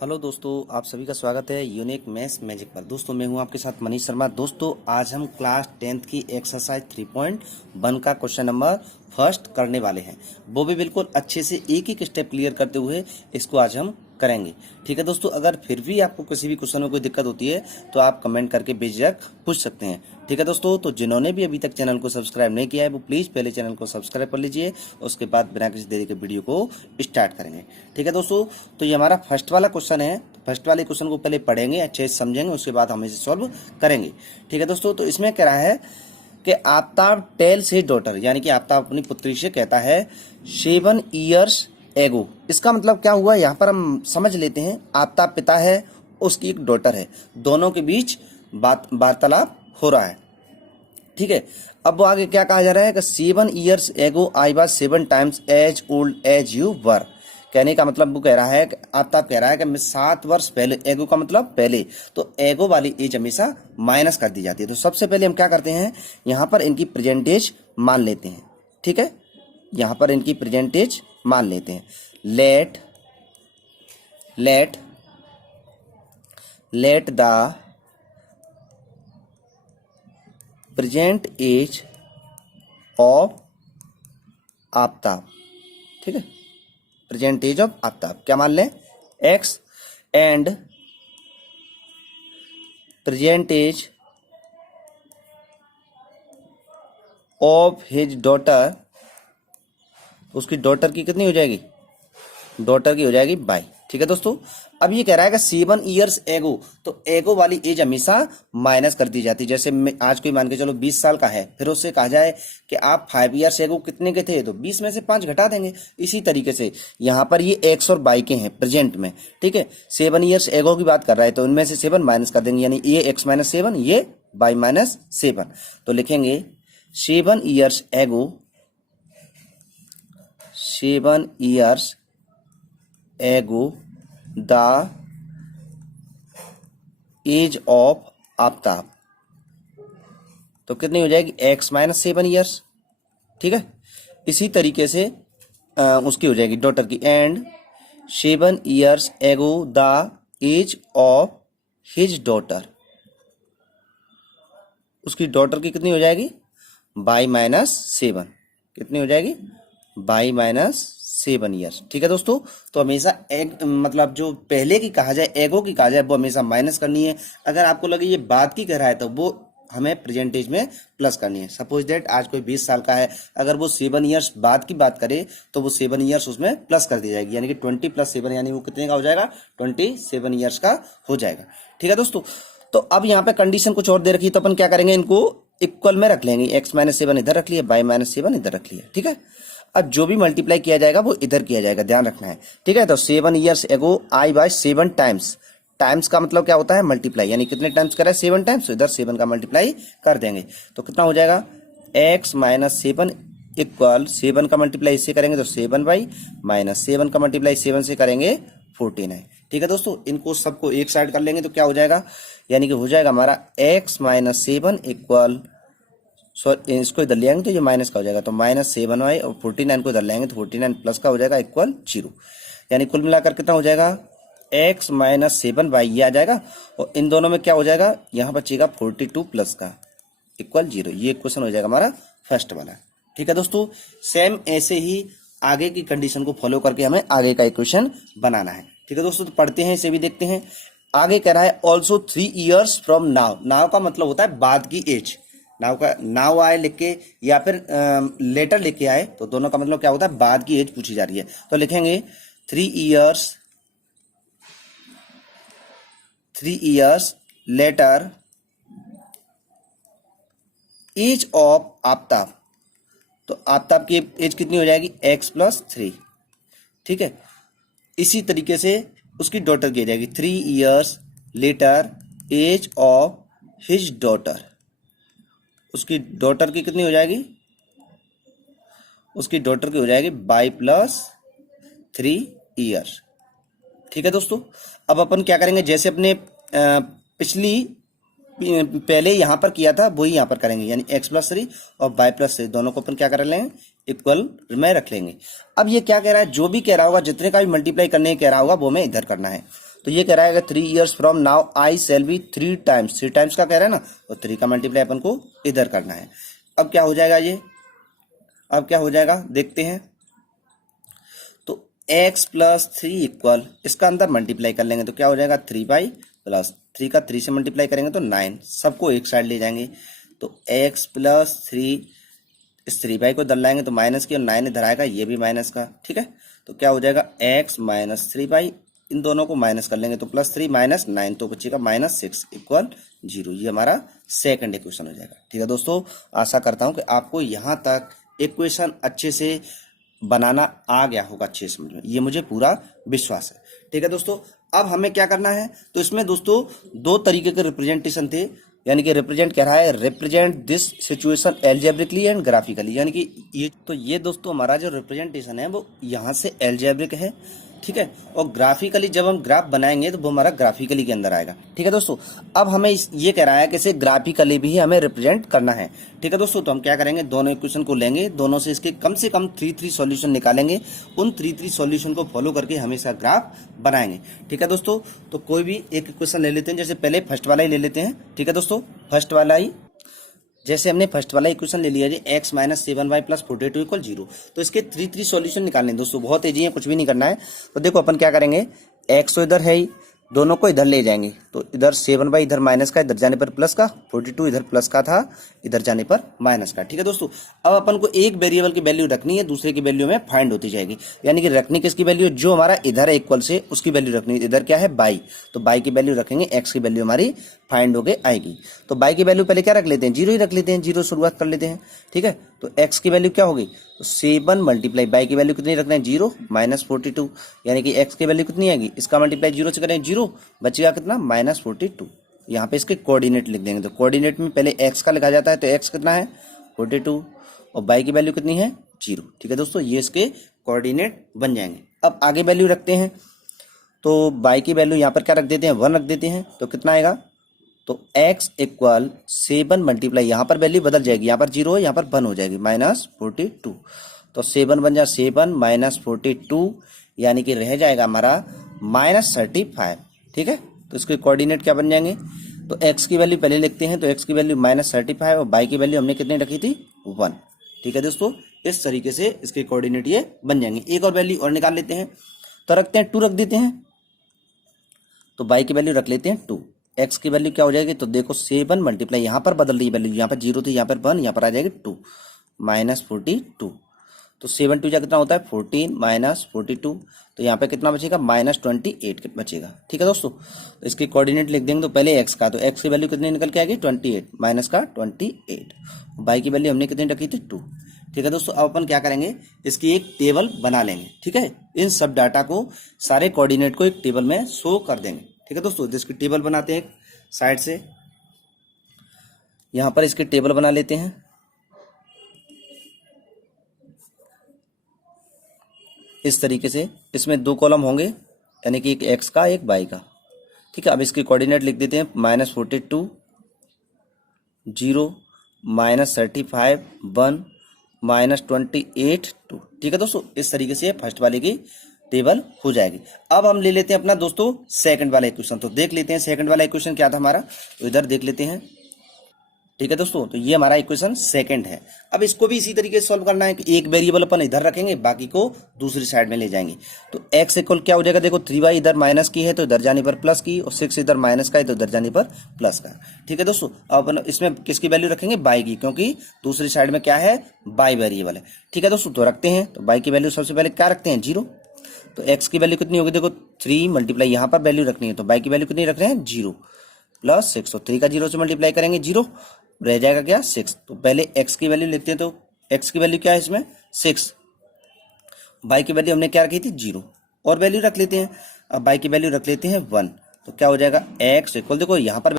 Hello दोस्तों, आप सभी का स्वागत है यूनिक मैथ्स मैजिक पर। दोस्तों मैं हूं आपके साथ मनीष शर्मा। दोस्तों आज हम क्लास 10th की एक्सरसाइज 3.1 का क्वेश्चन नंबर फर्स्ट करने वाले हैं। वो भी बिल्कुल अच्छे से एक एक स्टेप क्लियर करते हुए इसको आज हम करेंगे। ठीक है दोस्तों, अगर फिर भी आपको किसी भी क्वेश्चन में कोई दिक्कत होती है तो आप कमेंट करके बेझिझक पूछ सकते हैं। ठीक है दोस्तों, तो जिन्होंने भी अभी तक चैनल को सब्सक्राइब नहीं किया है वो प्लीज़ पहले चैनल को सब्सक्राइब कर लीजिए, उसके बाद बिना किसी देरी के वीडियो को स्टार्ट करेंगे। ठीक है दोस्तों, तो ये हमारा फर्स्ट वाला क्वेश्चन है। फर्स्ट वाले क्वेश्चन को पहले पढ़ेंगे, अच्छे से समझेंगे, उसके बाद हम इसे सॉल्व करेंगे। ठीक है दोस्तों, तो इसमें कह रहा है कि आफ्ताब टेल्स हिज डॉटर, यानी कि आफ्ताब अपनी पुत्री से कहता है 7 years एगो। इसका मतलब क्या हुआ, यहाँ पर हम समझ लेते हैं। आफ्ताब पिता है, उसकी एक डॉटर है, दोनों के बीच वार्तालाप हो रहा है। ठीक है, अब वो आगे क्या कहा जा रहा है कि 7 years ago I was 7 times as old as you were. कहने का मतलब वो कह रहा है कि आफ्ताब कह रहा है कि मैं 7 वर्ष पहले, एगो का मतलब पहले, तो एगो वाली एज हमेशा माइनस कर दी जाती है। तो सबसे पहले हम क्या करते हैं, यहाँ पर इनकी प्रेजेंट एज मान लेते हैं। ठीक है, यहाँ पर इनकी प्रेजेंट एज मान लेते हैं। Let the present age of Aftab. ठीक है, प्रेजेंट एज ऑफ आफ्ताब क्या मान लें, x, and present age of his daughter, उसकी डॉटर की कितनी हो जाएगी, डॉटर की हो जाएगी 22। ठीक है दोस्तों, अब ये कह रहा है कि 7 years एगो, तो एगो वाली एज हमेशा माइनस कर दी जाती है। जैसे आज कोई मान के चलो 20 साल का है, फिर उससे कहा जाए कि आप 5 years एगो कितने के थे, तो 20 में से 5 घटा देंगे। इसी तरीके से यहाँ पर ये एक्स और बाई के हैं प्रेजेंट में। ठीक है, 7 years एगो की बात कर रहा है, तो इनमें से 7 माइनस कर देंगे, यानी ये एक्स माइनस 7, ये बाई माइनस 7। तो लिखेंगे 7 years एगो, 7 years ago the age of Aftab, तो कितनी हो जाएगी, एक्स माइनस 7 years। ठीक है, इसी तरीके से उसकी हो जाएगी डॉटर की, and 7 years ago the age of his daughter, उसकी डॉटर की कितनी हो जाएगी, बाई माइनस 7। कितनी हो जाएगी, बाई माइनस 7 years। ठीक है दोस्तों, तो हमेशा एग मतलब जो पहले की कहा जाए, एगो की कहा जाए, वो हमेशा माइनस करनी है। अगर आपको लगे ये बाद की कह रहा है तो वो हमें प्रेजेंटेज में प्लस करनी है। सपोज दैट आज कोई 20 साल का है, अगर वो 7 years बाद की बात करे तो वो 7 years उसमें प्लस कर दी जाएगी, यानी कि 20 + 7, यानी वो कितने का हो जाएगा, 27 years का हो जाएगा। ठीक है दोस्तों, तो अब यहाँ पे कंडीशन कुछ और दे रखी है, तो अपन क्या करेंगे, इनको इक्वल में रख लेंगे। एक्स माइनस 7 इधर रख लिया, बाई माइनस 7 इधर रख लिया। ठीक है, अब जो भी मल्टीप्लाई किया जाएगा वो इधर किया जाएगा, ध्यान रखना है। ठीक है, तो 7 years एगो आई बाय 7 times, टाइम्स का मतलब क्या होता है, मल्टीप्लाई, यानी कितने टाइम्स करा है, 7 times, तो इधर 7 का मल्टीप्लाई कर देंगे तो कितना हो जाएगा, एक्स माइनस 7 इक्वल 7 का मल्टीप्लाई इससे करेंगे तो 7 बाई माइनस 7 का मल्टीप्लाई 7 से करेंगे 14 है। ठीक है दोस्तों, इनको सबको एक साइड कर लेंगे तो क्या हो जाएगा, यानी कि हो जाएगा हमारा एक्स माइनस 7 इक्वल, सॉरी इसको इधर ले आएंगे तो ये माइनस का हो जाएगा, तो -7y, और 49 को इधर लाएंगे तो 49 प्लस का हो जाएगा इक्वल 0। यानी कुल मिलाकर कितना हो जाएगा, x माइनस 7y ये आ जाएगा, और इन दोनों में क्या हो जाएगा, यहाँ बचेगा 42 प्लस का इक्वल 0। ये क्वेश्चन हो जाएगा हमारा फर्स्ट वाला। ठीक है दोस्तों, सेम ऐसे ही आगे की कंडीशन को फॉलो करके हमें आगे का इक्वेशन बनाना है। ठीक है दोस्तों, तो पढ़ते हैं, इसे भी देखते हैं। आगे कह रहा है also 3 years from now. Now का मतलब होता है बाद की एज। नाउ का नाउ आए लिख के या फिर लेटर लिख के आए, तो दोनों का मतलब क्या होता है, बाद की एज पूछी जा रही है। तो लिखेंगे 3 years later age of Aftab, तो आफ्ताब की एज कितनी हो जाएगी, x + 3। ठीक है, इसी तरीके से उसकी डॉटर की जाएगी 3 years later age of his daughter, उसकी डॉटर की कितनी हो जाएगी, उसकी डॉटर की हो जाएगी बाई + 3 years। ठीक है दोस्तों, अब अपन क्या करेंगे, जैसे अपने पिछली पहले यहाँ पर किया था वही यहाँ पर करेंगे, यानी x + 3 और y + 3 दोनों को अपन क्या कर लेंगे, इक्वल में रख लेंगे। अब ये क्या कह रहा है, जो भी कह रहा होगा, जितने का भी मल्टीप्लाई करने कह रहा होगा वो हमें इधर करना है। तो ये कह रहा है कि 3 years from now I shall be 3 times, 3 times का कह रहा है ना, और 3 का मल्टीप्लाई अपन को इधर करना है। अब क्या हो जाएगा ये, अब क्या हो जाएगा देखते हैं। तो x प्लस 3 इक्वल, इसका अंदर मल्टीप्लाई कर लेंगे तो क्या हो जाएगा 3 प्लस 3 का 3 से मल्टीप्लाई करेंगे तो 9, सबको एक साइड ले जाएंगे। तो x प्लस 3, इस 3 को इधर लाएंगे तो माइनस की, और 9 इधर आएगा, ये भी माइनस का, ठीक है। तो क्या हो जाएगा x माइनस 3, इन दोनों को माइनस कर लेंगे तो प्लस 3 माइनस 9 तो बचेगा -6 इक्वल 0। ये हमारा सेकंड इक्वेशन हो जाएगा। ठीक है दोस्तों, आशा करता हूं कि आपको यहां तक इक्वेशन अच्छे से बनाना आ गया होगा, अच्छे समझ में, ये मुझे पूरा विश्वास है। ठीक है दोस्तों, अब हमें क्या करना है, तो इसमें दोस्तों 2 तरीके के रिप्रेजेंटेशन थे, यानी कि रिप्रेजेंट कह रहा है represent this situation algebraically and graphically, यानी कि ये दोस्तों हमारा जो रिप्रेजेंटेशन है वो यहाँ से एल्जेब्रिक है, ठीक है, और ग्राफिकली जब हम ग्राफ बनाएंगे तो वो हमारा ग्राफिकली के अंदर आएगा। ठीक है दोस्तों, अब हमें ये कह रहा है कि इसे ग्राफिकली भी हमें रिप्रेजेंट करना है। ठीक है दोस्तों, तो हम क्या करेंगे, दोनों इक्वेशन को लेंगे, दोनों से इसके कम 3 सॉल्यूशन निकालेंगे, उन 3 सॉल्यूशन को फॉलो करके हमेशा ग्राफ बनाएंगे। ठीक है दोस्तों, तो कोई भी एक इक्वेशन ले लेते हैं, जैसे पहले फर्स्ट वाला ही ले लेते हैं। ठीक है दोस्तों, फर्स्ट वाला ही, जैसे हमने फर्स्ट वाला इक्वेशन ले लिया जी x minus 7y plus 42 equal 0, तो इसके 3 सॉल्यूशन निकालने दोस्तों, बहुत ईजी है, कुछ भी नहीं करना है। तो देखो अपन क्या करेंगे, x तो इधर है ही, दोनों को इधर ले जाएंगे, तो इधर 7y इधर माइनस का, इधर जाने पर प्लस का, 42 इधर प्लस का था, इधर जाने पर माइनस का। ठीक है दोस्तों, अब अपन को एक वेरिएबल की वैल्यू रखनी है, दूसरे की वैल्यू में फाइंड होती जाएगी, यानी कि रखनी किसकी वैल्यू, जो हमारा इधर है इक्वल से उसकी वैल्यू रखनी है। इधर क्या है y, तो y की वैल्यू रखेंगे, x की वैल्यू हमारी फाइंड होके आएगी। तो y की वैल्यू पहले क्या रख लेते हैं, 0 ही रख लेते हैं, 0 शुरुआत कर लेते हैं। ठीक है, तो x की वैल्यू क्या होगी, तो 7 मल्टीप्लाई y की वैल्यू कितनी रखना है, 0 माइनस 42, यानी कि x की वैल्यू कितनी आएगी, इसका मल्टीप्लाई 0 से करें 0, बचेगा कितना -42। यहाँ पे इसके कोऑर्डिनेट लिख देंगे, तो कोऑर्डिनेट में पहले x का लिखा जाता है, तो x कितना है 42, और y की वैल्यू कितनी है 0। ठीक है दोस्तों, ये इसके कोऑर्डिनेट बन जाएंगे। अब आगे वैल्यू रखते हैं, तो y की वैल्यू यहाँ पर क्या रख देते हैं, 1 रख देते हैं, तो कितना आएगा, तो x इक्वल 7 मल्टीप्लाई, यहाँ पर वैल्यू बदल जाएगी, यहाँ पर 0 है, यहाँ पर 1 हो जाएगी, -42, तो 7 बन जाए 7 माइनस 42, यानी कि रह जाएगा हमारा -35। ठीक है, तो इसके कोऑर्डिनेट क्या बन जाएंगे, तो x की वैल्यू पहले लिखते हैं, तो x की वैल्यू -35 और y की वैल्यू हमने कितनी रखी थी 1। ठीक है दोस्तों, इस तरीके से इसके कोऑर्डिनेट ये बन जाएंगे। एक और वैल्यू और निकाल लेते हैं, तो रखते हैं 2 रख देते हैं, तो y की वैल्यू रख लेते हैं 2, x की वैल्यू क्या हो जाएगी, तो देखो 7 मल्टीप्लाई, यहाँ पर बदल रही है वैल्यू, यहाँ पर 0 थी, यहाँ पर 1, यहाँ पर आ जाएगी 2 -42, तो 7 2 कितना होता है 14 -42, तो यहाँ पे कितना बचेगा -28 बचेगा। ठीक है दोस्तों, तो इसके कोऑर्डिनेट लिख देंगे, तो पहले x का, तो x की वैल्यू कितनी निकल के आएगी 28, माइनस का 28, y की वैल्यू हमने कितनी रखी थी 2। ठीक है दोस्तों, अब अपन क्या करेंगे, इसकी एक टेबल बना लेंगे। ठीक है, इन सब डाटा को, सारे कोऑर्डिनेट को एक टेबल में शो कर देंगे। ठीक है दोस्तों, इसकी टेबल बनाते हैं एक साइड से, यहाँ पर इसकी टेबल बना लेते हैं। इस तरीके से इसमें 2 कॉलम होंगे, यानी कि एक x का एक y का। ठीक है, अब इसके कोऑर्डिनेट लिख देते हैं, -42 0 -35 1 -28 2। ठीक है दोस्तों, इस तरीके से फर्स्ट वाले की टेबल हो जाएगी। अब हम ले लेते हैं अपना दोस्तों सेकंड वाला इक्वेशन, तो देख लेते हैं सेकंड वाला इक्वेशन क्या था हमारा, तो इधर देख लेते हैं। ठीक है दोस्तों, तो ये हमारा इक्वेशन सेकंड है। अब इसको भी इसी तरीके से सॉल्व करना है कि एक वेरिएबल अपन इधर रखेंगे, बाकी को दूसरी साइड में ले जाएंगे। तो x इक्वल क्या हो जाएगा, देखो 3y इधर माइनस की है तो इधर जाने पर प्लस की, और 6 इधर माइनस का है तो इधर जाने पर प्लस का। ठीक है दोस्तों, अब अपन इसमें किसकी वैल्यू रखेंगे, y की, क्योंकि दूसरी साइड में क्या है y वेरिएबल है। ठीक है दोस्तों, तो रखते हैं, तो y की वैल्यू सबसे पहले क्या रखते हैं 0, तो x की वैल्यू कितनी होगी, देखो 3 मल्टीप्लाई, यहाँ पर वैल्यू रखनी है, तो y की वैल्यू कितनी रख रहे हैं 0 प्लस 6, तो 3 का 0 से मल्टीप्लाई करेंगे 0, रह जाएगा क्या 6। तो पहले x की वैल्यू लिखते हैं, तो x की वैल्यू क्या है इसमें 6, y की वैल्यू हमने क्या रखी थी 0, और वैल्यू रख लेते हैं, अब y की वैल्यू रख लेते हैं 1, तो क्या हो जाएगा x इक्वल, देखो यहाँ पर।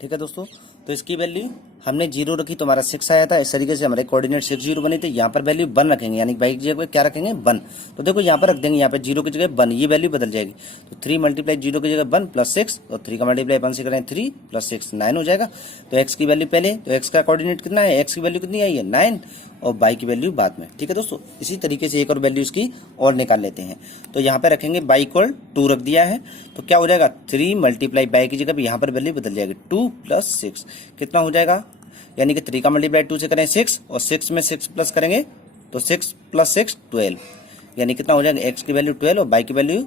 ठीक है दोस्तों, तो इसकी वैल्यू हमने 0 रखी तो हमारा 6 आया था। इस तरीके से हमारे कोऑर्डिनेट 6 0 बने थे। यहाँ पर वैल्यू 1 रखेंगे, यानी बाई की जगह पे क्या रखेंगे 1। तो देखो यहाँ पर रख देंगे, यहाँ पे 0 की जगह 1, ये वैल्यू बदल जाएगी। तो 3 मल्टीप्लाई 0 की जगह 1 प्लस 6, और 3 का मल्टीप्लाई 1 से करें 3 प्लस 6 9 हो जाएगा। तो x की वैल्यू पहले, तो x का कोऑर्डिनेट कितना है, x की वैल्यू कितनी आई है 9, और y की वैल्यू बाद में। ठीक है दोस्तों, इसी तरीके से एक और वैल्यू इसकी और निकाल लेते हैं। तो यहाँ पे रखेंगे y इक्वल 2 रख दिया है, तो क्या हो जाएगा 3 मल्टीप्लाई बाई की जगह यहाँ पर वैल्यू बदल जाएगी 2 प्लस 6, कितना हो जाएगा, यानी कि 3 का मल्टीप्लाई 2 से करें 6, और 6 में 6 प्लस करेंगे तो 6 प्लस 6 12, यानी कितना हो जाएगा x की वैल्यू 12 और y की वैल्यू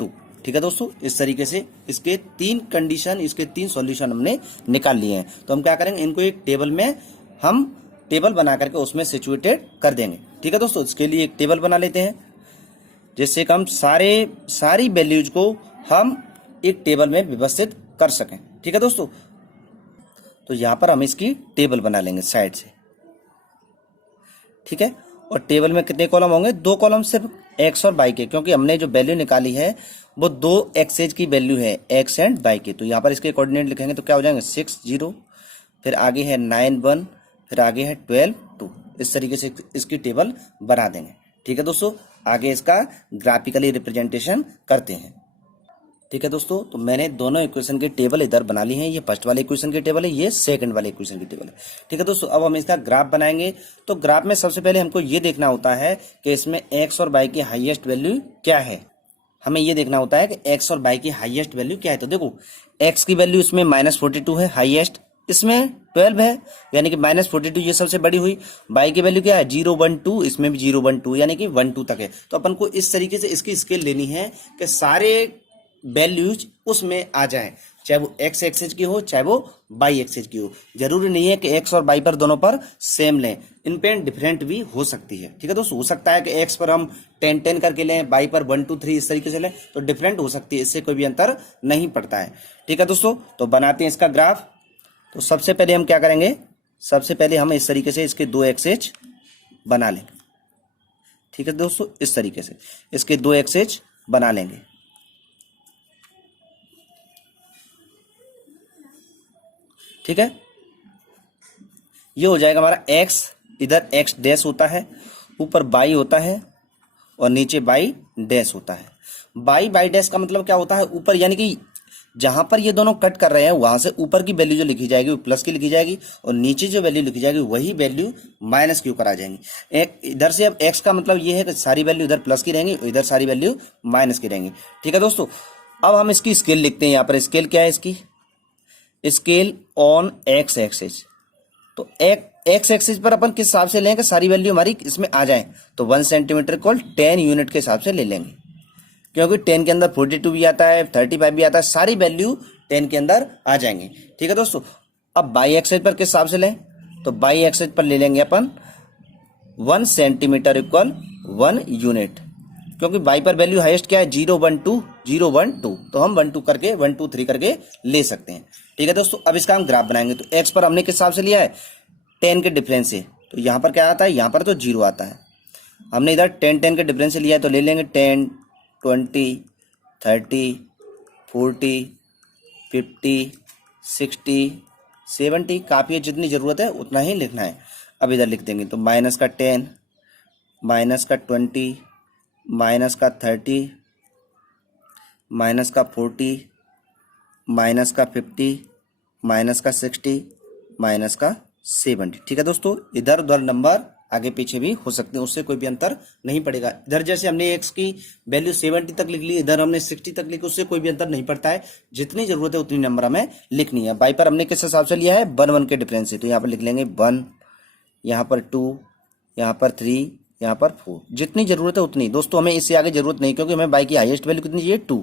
2। ठीक है दोस्तों, इस तरीके से इसके 3 कंडीशन, इसके 3 सॉल्यूशन हमने निकाल लिए हैं। तो हम क्या करेंगे, इनको एक टेबल में हम टेबल बना करके उसमें सिचुएटेड कर देंगे। ठीक है दोस्तों, इसके लिए एक टेबल बना लेते हैं, जिससे कि हम सारी वैल्यूज को हम एक टेबल में व्यवस्थित कर सकें। ठीक है दोस्तों, तो यहां पर हम इसकी टेबल बना लेंगे साइड से। ठीक है, और टेबल में कितने कॉलम होंगे, 2 कॉलम सिर्फ x और y के, क्योंकि हमने जो वैल्यू निकाली है वो 2 एक्सेज की वैल्यू है, x एंड y की। तो यहाँ पर इसके कोऑर्डिनेट लिखेंगे तो क्या हो जाएंगे 6 0, फिर आगे है 9 1, फिर आगे है 12 2। इस तरीके से इसकी टेबल बना देंगे। ठीक है दोस्तों, आगे इसका ग्राफिकली रिप्रेजेंटेशन करते हैं। ठीक है दोस्तों, तो मैंने दोनों इक्वेशन की टेबल इधर बना ली है। ये फर्स्ट वाले इक्वेशन की टेबल है, ये सेकंड वाले इक्वेशन की टेबल है। ठीक है दोस्तों, अब हम इसका ग्राफ बनाएंगे। तो ग्राफ में सबसे पहले हमको ये देखना होता है कि इसमें x और y की हाईएस्ट वैल्यू क्या है। हमें ये देखना होता है कि x और y की हाईएस्ट वैल्यू क्या है। तो देखो x की वैल्यू इसमें -42 है हाईएस्ट, इसमें 12 है, यानी कि -42 ये सबसे बड़ी हुई। y की वैल्यू क्या है 0 1 2, इसमें भी 0 1 2, यानी कि 1 2 तक है। तो अपन को इस तरीके से इसकी स्केल लेनी है कि सारे वैल्यूज उसमें आ जाएं, चाहे वो x एक्सिस की हो चाहे वो y एक्सिस की हो। जरूरी नहीं है कि x और y पर दोनों पर सेम लें, इन पे डिफरेंट भी हो सकती है। ठीक है दोस्तों, हो सकता है कि x पर हम 10 10 करके लें, y पर 1 2 3 इस तरीके से लें, तो डिफरेंट हो सकती है, इससे कोई भी अंतर नहीं पड़ता है। ठीक है दोस्तों, तो बनाते हैं इसका ग्राफ। तो सबसे पहले हम क्या करेंगे, सबसे पहले हम इस तरीके से इसके 2 एक्सेज बना लेंगे। ठीक है दोस्तों, इस तरीके से इसके 2 एक्सेज बना लेंगे। ठीक है, ये हो जाएगा हमारा x, इधर x डैश होता है, ऊपर y होता है और नीचे y डैश होता है। y डैश का मतलब क्या होता है, ऊपर, यानी कि जहां पर ये दोनों कट कर रहे हैं वहां से ऊपर की वैल्यू जो लिखी जाएगी वो प्लस की लिखी जाएगी, और नीचे जो वैल्यू लिखी जाएगी वही वैल्यू माइनस क्यू कर आ जाएंगी। एक इधर से अब x का मतलब ये है कि सारी वैल्यू इधर प्लस की रहेंगी, इधर सारी वैल्यू माइनस की रहेंगी। ठीक है दोस्तों, अब हम इसकी स्केल लिखते हैं। यहाँ पर स्केल क्या है इसकी, स्केल ऑन x एक्सिस। तो x एक्सिस पर अपन किस हिसाब से लेंगे, सारी वैल्यू हमारी इसमें आ जाए, तो 1 सेंटीमीटर को 10 यूनिट के हिसाब से ले लेंगे, क्योंकि 10 के अंदर 42 भी आता है, 35 भी आता है, सारी वैल्यू 10 के अंदर आ जाएंगे। ठीक है दोस्तों, अब y एक्सिस पर किस हिसाब से लें, तो y एक्सिस पर ले लेंगे अपन 1 सेंटीमीटर इक्वल 1 यूनिट, क्योंकि y पर वैल्यू हाईएस्ट क्या है 0 1 2 0 1 2, तो हम 1 2 करके 1 2 3 करके ले सकते हैं। ठीक है दोस्तों, अब इसका हम ग्राफ बनाएंगे। तो x पर हमने किस हिसाब से लिया है 10 के डिफरेंस से, तो यहाँ पर क्या आता है, यहाँ पर तो 0 आता है। हमने इधर 10 10 के डिफरेंस से लिया है, तो ले लेंगे 10 20 30 40 50 60 70, काफ़ी है, जितनी ज़रूरत है उतना ही लिखना है। अब इधर लिख देंगे, तो माइनस का 10, माइनस का 20, माइनस का 30, माइनस का 40, माइनस का 50, माइनस का 60, माइनस का 70। ठीक है दोस्तों, इधर उधर नंबर आगे पीछे भी हो सकते हैं, उससे कोई भी अंतर नहीं पड़ेगा। इधर जैसे हमने x की वैल्यू 70 तक लिख ली, इधर हमने 60 तक लिखी, उससे कोई भी अंतर नहीं पड़ता है। जितनी जरूरत है उतनी नंबर हमें लिखनी है। y पर हमने किस हिसाब से लिया है 1 1 के डिफरेंस से, तो यहाँ पर लिख लेंगे 1, यहाँ पर 2, यहाँ पर 3, यहाँ पर 4, जितनी जरूरत है उतनी। दोस्तों हमें इससे आगे जरूरत नहीं, क्योंकि हमें y की हाईएस्ट वैल्यू कितनी चाहिए 2।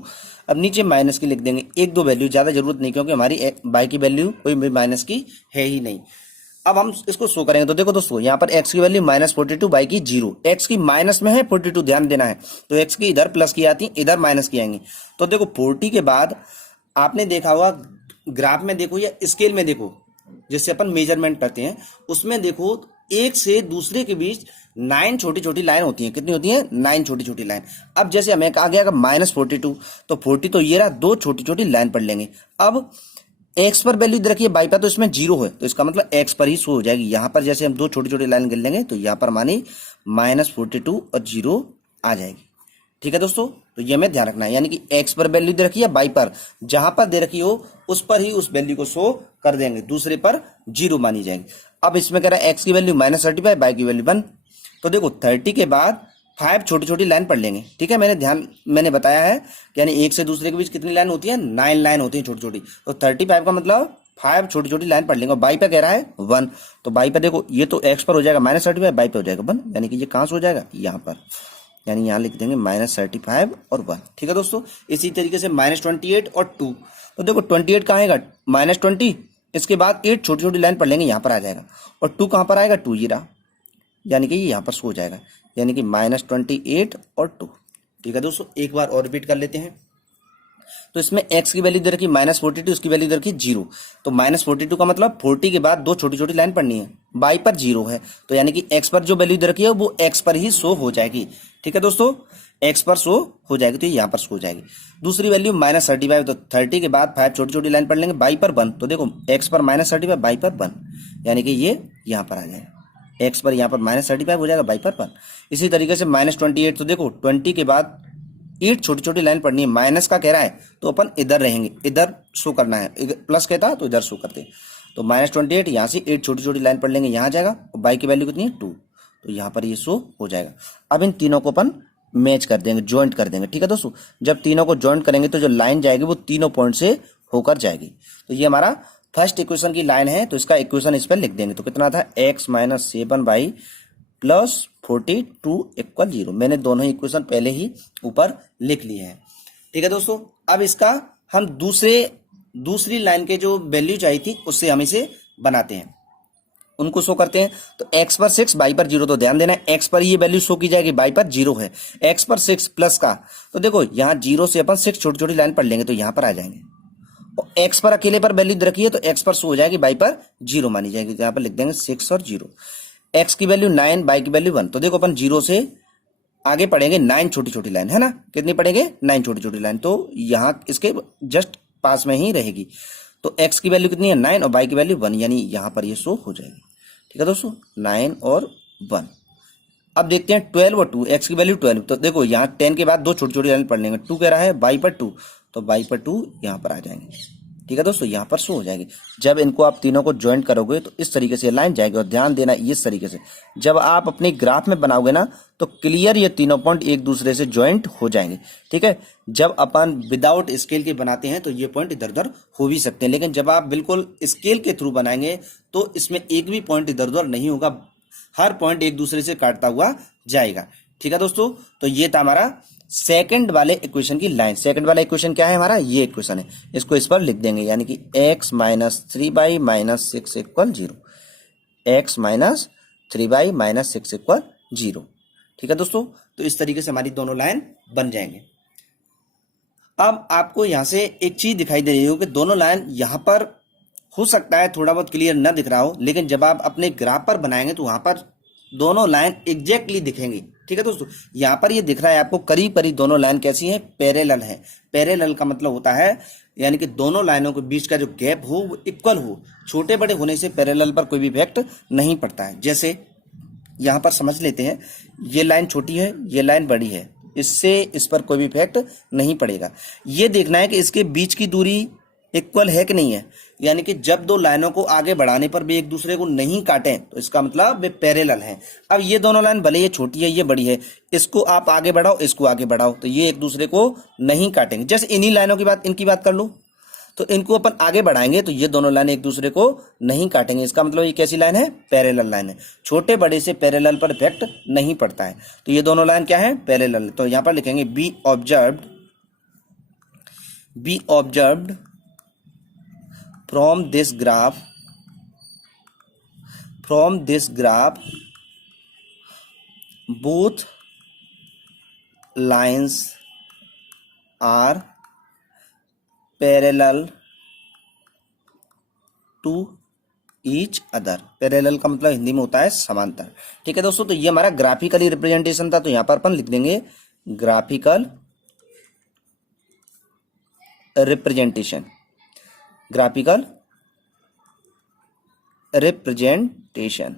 अब नीचे माइनस की लिख देंगे, 1 2 वैल्यू, ज्यादा जरूरत नहीं, क्योंकि हमारी y की वैल्यू कोई भी माइनस की है ही नहीं। अब हम इसको शो करेंगे, तो देखो दोस्तों यहाँ पर x की वैल्यू -42, y की 0, x की माइनस में है 42, ध्यान देना है, तो x की इधर प्लस की आती, इधर माइनस की आएंगी। तो देखो 40 के बाद आपने देखा होगा ग्राफ में, देखो या स्केल में देखो, जिससे अपन मेजरमेंट करते हैं उसमें देखो, एक से दूसरे के बीच 9 छोटी छोटी लाइन होती हैं। कितनी होती हैं 9 छोटी छोटी लाइन। अब जैसे हमें कहा गया -42, तो 40 तो ये रहा, 2 छोटी छोटी लाइन पढ़ लेंगे। अब एक्स पर वैल्यू दे रखी है, बाई पर तो इसमें 0 है, तो इसका मतलब एक्स पर ही शो हो जाएगी। यहाँ पर जैसे हम दो छोटी छोटी लाइन गिन लेंगे तो यहाँ पर मानी -42 और 0 आ जाएगी। ठीक है दोस्तों, तो ये हमें ध्यान रखना है, यानी कि एक्स पर वैल्यू दे रखी है, बाई पर जहां पर दे रखी हो उस पर ही उस वैल्यू को शो कर देंगे, दूसरे पर 0 मानी जाएगी। अब इसमें कह रहा है एक्स की वैल्यू -35, बाई की वैल्यू 1। तो देखो 30 के बाद 5 छोटी छोटी लाइन पढ़ लेंगे। ठीक है, मैंने बताया है कि यानी एक से दूसरे के बीच कितनी लाइन होती है, 9 लाइन होती है छोटी छोटी। तो 35 का मतलब 5 छोटी छोटी लाइन पढ़ लेंगे। और बाई पे कह रहा है 1, तो बाई पे देखो ये तो एक्स पर हो जाएगा -35, बाई पे हो जाएगा 1, यानी कि ये कहाँ से हो जाएगा, यहाँ पर, यानी यहाँ लिख देंगे -35 और 1। ठीक है दोस्तों, इसी तरीके से -28 और 2। तो देखो 28 कहाँ आएगा, -20, इसके बाद 8 छोटी छोटी लाइन पढ़ लेंगे, यहाँ पर आ जाएगा। और 2 कहाँ पर आएगा, 2 ये रहा, यानी कि ये यहाँ पर शो हो जाएगा, यानी कि -28 और 2। ठीक है दोस्तों, एक बार और रिपीट कर लेते हैं। तो इसमें x की वैल्यू दे रखी -42, उसकी वैल्यू दे रखी 0। तो -42 का मतलब 40 के बाद दो छोटी छोटी लाइन पढ़नी है, बाई पर 0 है, तो यानी कि x पर जो वैल्यू दे रखी है वो x पर ही शो हो जाएगी। ठीक है दोस्तों, x पर शो हो जाएगी, तो यहाँ पर शो हो जाएगी। दूसरी वैल्यू -35, तो 30 के बाद 5 छोटी छोटी लाइन पढ़ लेंगे, बाई पर 1। तो देखो x पर -35, बाई पर 1, यानी कि ये यहाँ पर आ जाएगा, x पर यहाँ पर -35 हो जाएगा, बाई पर 1। इसी तरीके से -28, तो देखो 20 के बाद 8 छोटी छोटी लाइन पढ़नी है, माइनस का कह रहा है तो अपन इधर रहेंगे, इधर शो करना है, प्लस कहता तो इधर शो करते। तो -28 यहाँ से 8 छोटी छोटी लाइन पढ़ लेंगे, यहाँ जाएगा, और बाई की वैल्यू कितनी है 2, तो यहाँ पर ये शो हो जाएगा। अब इन तीनों को अपन मैच कर देंगे, ज्वाइंट कर देंगे। ठीक है दोस्तों, जब तीनों को ज्वाइंट करेंगे तो जो लाइन जाएगी वो तीनों पॉइंट से होकर जाएगी। तो ये हमारा फर्स्ट इक्वेशन की लाइन है, तो इसका इक्वेशन इस पर लिख देंगे। तो कितना था, x - 7y + 42 = 0। मैंने दोनों ही इक्वेशन पहले ही ऊपर लिख लिए हैं। ठीक है दोस्तों, अब इसका हम दूसरी लाइन के जो वैल्यू चाहिए थी उससे हम इसे बनाते हैं, उनको शो करते हैं। तो x पर 6, बाई पर 0, तो ध्यान देना x पर ये वैल्यू शो की जाएगी, बाई पर 0 है। x पर 6 प्लस का, तो देखो यहाँ 0 से अपन 6 छोटी छोटी लाइन पढ़ लेंगे, तो यहाँ पर आ जाएंगे। और x पर अकेले पर वैल्यू रखी है तो x पर शो हो जाएगी, बाई पर 0 मानी जाएगी, तो यहाँ पर लिख देंगे 6 और 0। x की वैल्यू 9, बाई की वैल्यू 1। तो देखो अपन 0 से आगे पढ़ेंगे 9 छोटी छोटी लाइन, है ना, कितनी पढ़ेंगे, 9 छोटी छोटी लाइन, तो यहाँ इसके जस्ट पास में ही रहेगी। तो x की वैल्यू कितनी है, 9, और बाई की वैल्यू 1, यानी यहाँ पर ये शो हो जाएगी। ठीक है दोस्तों, 9 और 1। अब देखते हैं 12 और 2, x की वैल्यू 12। तो देखो यहाँ 10 के बाद दो छोटी छोटी लाइन पढ़ लेंगे, 2 कह रहा है, बाई पर 2, तो बाई पर 2 यहाँ पर आ जाएंगे। ठीक है दोस्तों, यहाँ पर शो हो जाएगी। जब इनको आप तीनों को ज्वाइंट करोगे तो इस तरीके से लाइन जाएगी। और ध्यान देना इस तरीके से जब आप अपने ग्राफ में बनाओगे ना तो क्लियर ये तीनों पॉइंट एक दूसरे से ज्वाइंट हो जाएंगे। ठीक है, जब अपन विदाउट स्केल के बनाते हैं तो ये पॉइंट इधर उधर हो भी सकते हैं, लेकिन जब आप बिल्कुल स्केल के थ्रू बनाएंगे तो इसमें एक भी पॉइंट इधर उधर नहीं होगा, हर पॉइंट एक दूसरे से काटता हुआ जाएगा। ठीक है दोस्तों, तो ये था हमारा सेकंड वाले इक्वेशन की लाइन। सेकंड वाला इक्वेशन क्या है हमारा, ये इक्वेशन है, इसको इस पर लिख देंगे, यानी कि x - 3y - 6 = 0, x - 3y - 6 = 0। ठीक है दोस्तों, तो इस तरीके से हमारी दोनों लाइन बन जाएंगे। अब आपको यहां से एक चीज दिखाई दे रही हो कि दोनों लाइन यहां पर हो सकता है थोड़ा बहुत क्लियर ना दिख रहा हो, लेकिन जब आप अपने ग्राफ पर बनाएंगे तो वहां पर दोनों लाइन एग्जैक्टली दिखेंगी। ठीक है दोस्तों, यहाँ पर ये दिख रहा है आपको करीब करीब दोनों लाइन कैसी हैं, पैरेलल है। पैरेलल का मतलब होता है यानी कि दोनों लाइनों के बीच का जो गैप हो वो इक्वल हो। छोटे बड़े होने से पैरेलल पर कोई भी इफेक्ट नहीं पड़ता है। जैसे यहाँ पर समझ लेते हैं, ये लाइन छोटी है, ये लाइन बड़ी है, इससे इस पर कोई भी इफेक्ट नहीं पड़ेगा। ये देखना है कि इसके बीच की दूरी इक्वल है कि नहीं है, यानी कि जब दो लाइनों को आगे बढ़ाने पर भी एक दूसरे को नहीं काटें तो इसका मतलब वे पैरेलल हैं। अब ये दोनों लाइन भले ये छोटी है ये बड़ी है, इसको आप आगे बढ़ाओ इसको आगे बढ़ाओ तो ये एक दूसरे को नहीं काटेंगे। जैसे इन्हीं लाइनों की बात, इनकी बात कर लो, तो इनको अपन आगे बढ़ाएंगे तो ये दोनों लाइन एक दूसरे को नहीं काटेंगे। इसका मतलब ये कैसी लाइन है, पैरेलल लाइन है। छोटे बड़े से पैरेलल पर इफेक्ट नहीं पड़ता है, तो ये दोनों लाइन क्या है, पैरेलल। तो यहां पर लिखेंगे B observed from this graph both lines are parallel to each other। Parallel का मतलब हिंदी में होता है समांतर। ठीक है दोस्तों, तो ये हमारा ग्राफिकली रिप्रेजेंटेशन था, तो यहां पर अपन लिख देंगे graphical representation. Graphical representation,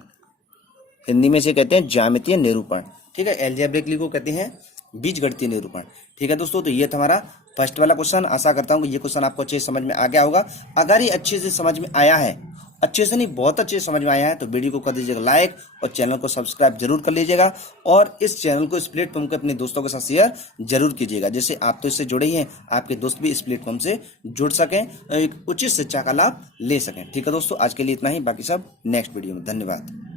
Hindi में इसे कहते हैं ज्यामितीय निरूपण। ठीक है, एल्जेब्रिकली को कहते हैं बीजगणितीय निरूपण। ठीक है दोस्तों, तो ये था हमारा फर्स्ट वाला क्वेश्चन। आशा करता हूँ कि ये क्वेश्चन आपको अच्छे से समझ में आ गया होगा। अगर ये अच्छे से समझ में आया है, अच्छे से नहीं बहुत अच्छे से समझ में आया है, तो वीडियो को कर दीजिएगा लाइक और चैनल को सब्सक्राइब जरूर कर लीजिएगा। और इस चैनल को, इस प्लेटफॉर्म को अपने दोस्तों के साथ शेयर जरूर कीजिएगा, जैसे आप तो इससे जुड़े ही हैं, आपके दोस्त भी इस प्लेटफॉर्म से जुड़ सकें, एक उचित शिक्षा का लाभ ले सकें। ठीक है दोस्तों, आज के लिए इतना ही, बाकी सब नेक्स्ट वीडियो में। धन्यवाद।